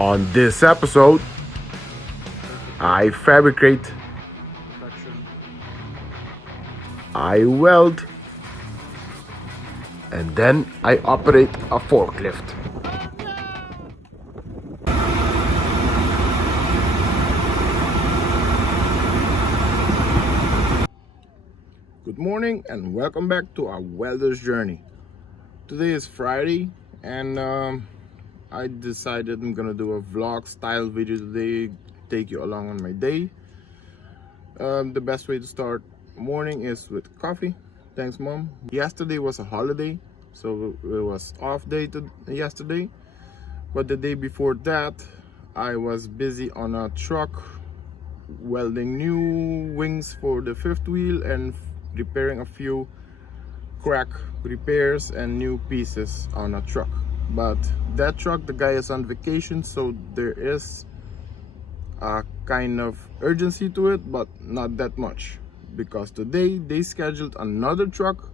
On this episode, I fabricate, I weld, and then I operate a forklift. Good morning and welcome back to our welder's journey. Today is Friday and I decided I'm gonna do a vlog style video today, take you along on my day. The best way to start morning is with coffee. Thanks, Mom. Yesterday was a holiday, so it was off day yesterday. But the day before that, I was busy on a truck welding new wings for the fifth wheel and repairing a few crack repairs and new pieces on a truck. But that truck, the guy is on vacation, so there is a kind of urgency to it, but not that much, because today they scheduled another truck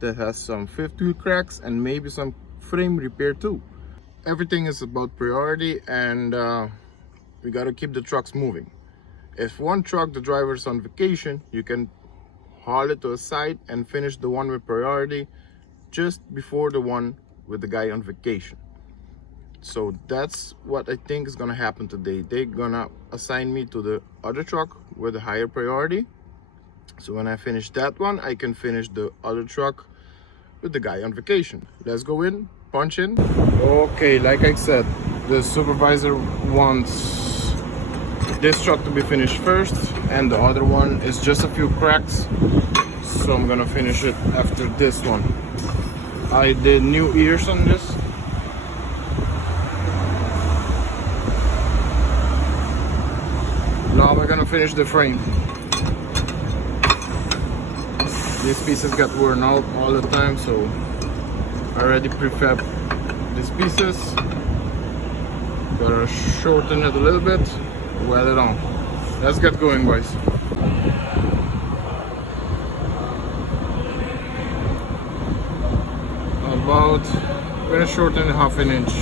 that has some fifth wheel cracks and maybe some frame repair too. Everything is about priority, and we got to keep the trucks moving. If one truck, the driver's on vacation, you can haul it to a side and finish the one with priority just before the one with the guy on vacation. So that's what I think is gonna happen today. They're gonna assign me to the other truck with a higher priority. So when I finish that one, I can finish the other truck with the guy on vacation. Let's go in, punch in. Okay, like I said, the supervisor wants this truck to be finished first, and the other one is just a few cracks. So I'm gonna finish it after this one. I did new ears on this. Now we're gonna finish the frame. These pieces got worn out all the time, so I already prefab these pieces. Gotta shorten it a little bit, weld it on. Let's get going, guys. I'm gonna shorten it half an inch.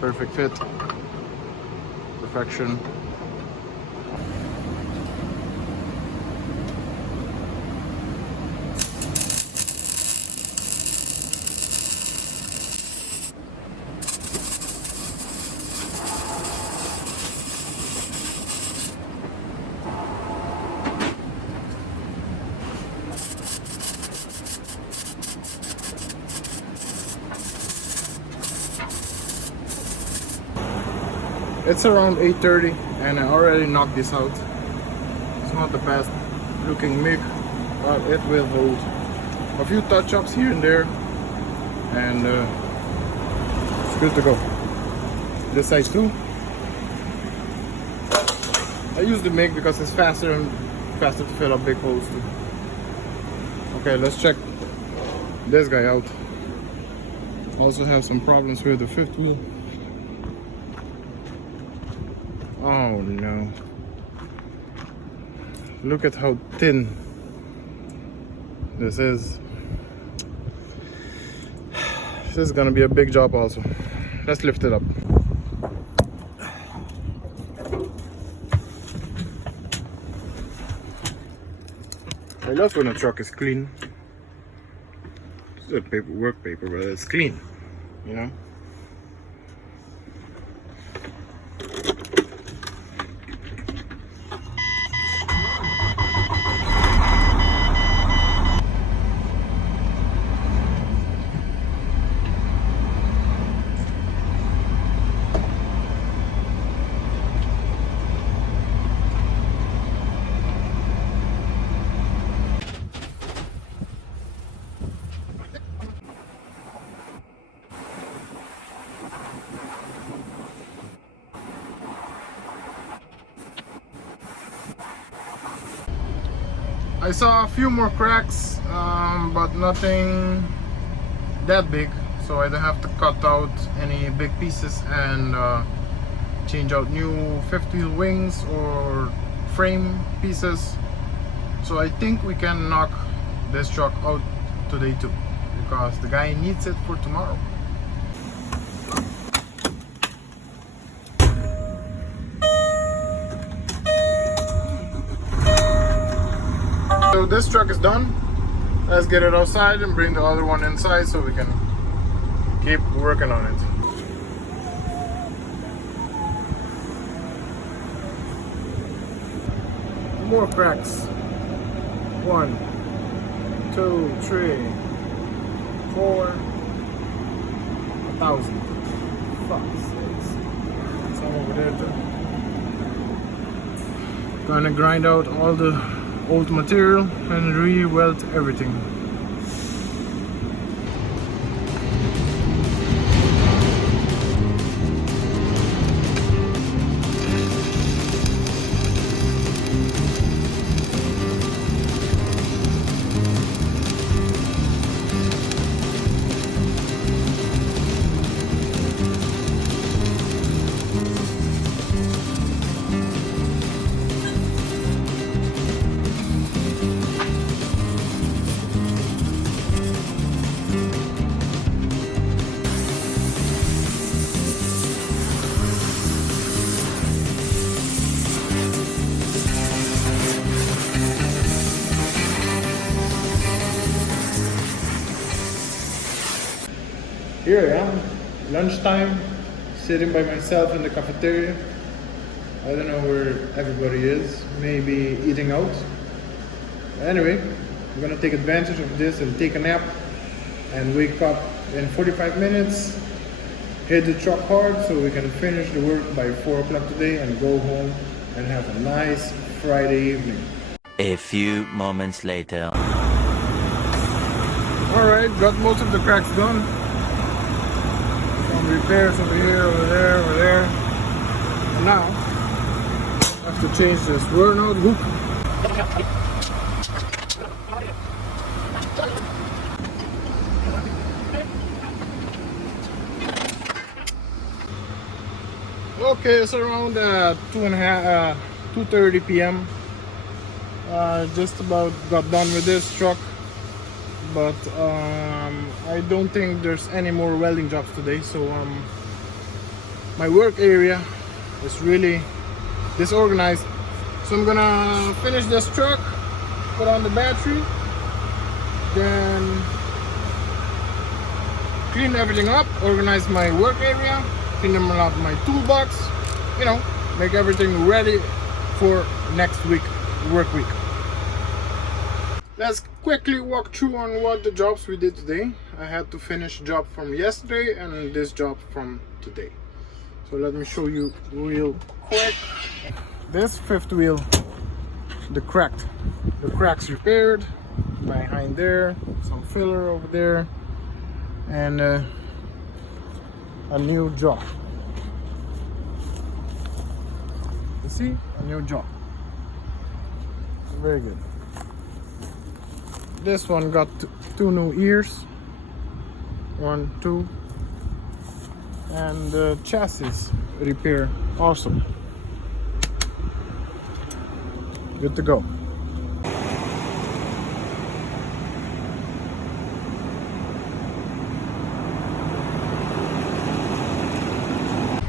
Perfect fit. Perfection. It's around 8:30 and I already knocked this out. It's not the best looking MIG, but it will hold. A few touch-ups here and there, and it's good to go. This side too. I use the MIG because it's faster to fill up big holes too. Okay, let's check this guy out. Also have some problems with the fifth wheel. Oh no. Look at how thin this is. This is gonna be a big job also. Let's lift it up. I love when a truck is clean. It's a work paper, but it's clean, you know? I saw a few more cracks, but nothing that big, so I don't have to cut out any big pieces and change out new fifth wheel wings or frame pieces. So I think we can knock this truck out today too, because the guy needs it for tomorrow. So this truck is done. Let's get it outside and bring the other one inside so we can keep working on it. More cracks. 1, 2, 3, 4, 1,000. Fuck sakes. Some over there too. Gonna grind out all the old material and re-weld everything. Here I am, lunchtime, sitting by myself in the cafeteria. I don't know where everybody is, maybe eating out. Anyway, I'm gonna take advantage of this and take a nap and wake up in 45 minutes, hit the truck hard so we can finish the work by 4 o'clock today and go home and have a nice Friday evening. A few moments later. Alright, got most of the cracks done. Some repairs over here, over there, over there. And now, I have to change this worn-out hook. Okay, it's around 2:30 p.m. Just about got done with this truck, but I don't think there's any more welding jobs today. So my work area is really disorganized. So I'm gonna finish this truck, put on the battery, then clean everything up, organize my work area, clean up my toolbox, you know, make everything ready for next week, work week. Let's quickly walk through on what the jobs we did today. I had to finish job from yesterday and this job from today. So let me show you real quick. This fifth wheel, the cracks repaired behind there, some filler over there, and a new jaw. You see, a new jaw. Very good. This one got two new ears, 1, 2, and the chassis repair awesome. Good to go.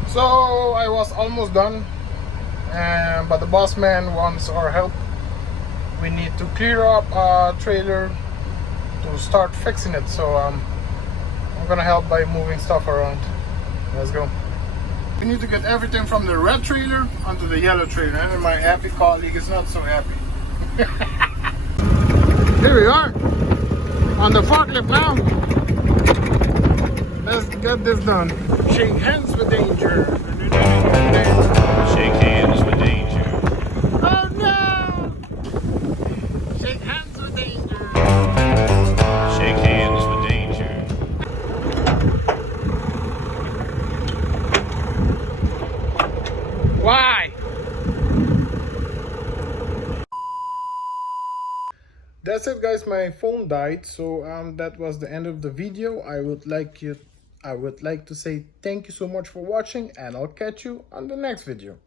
So I was almost done, but the boss man wants our help. We need to clear up a trailer to start fixing it. So I'm gonna help by moving stuff around. Let's go. We need to get everything from the red trailer onto the yellow trailer, and my happy colleague is not so happy. Here we are on the forklift now. Let's get this done. Shake hands with danger. Shake hands with danger. Oh no! Shake hands with danger. Shake hands with danger. Why? That's it, guys. My phone died, so that was the end of the video. I would like to say thank you so much for watching, and I'll catch you on the next video.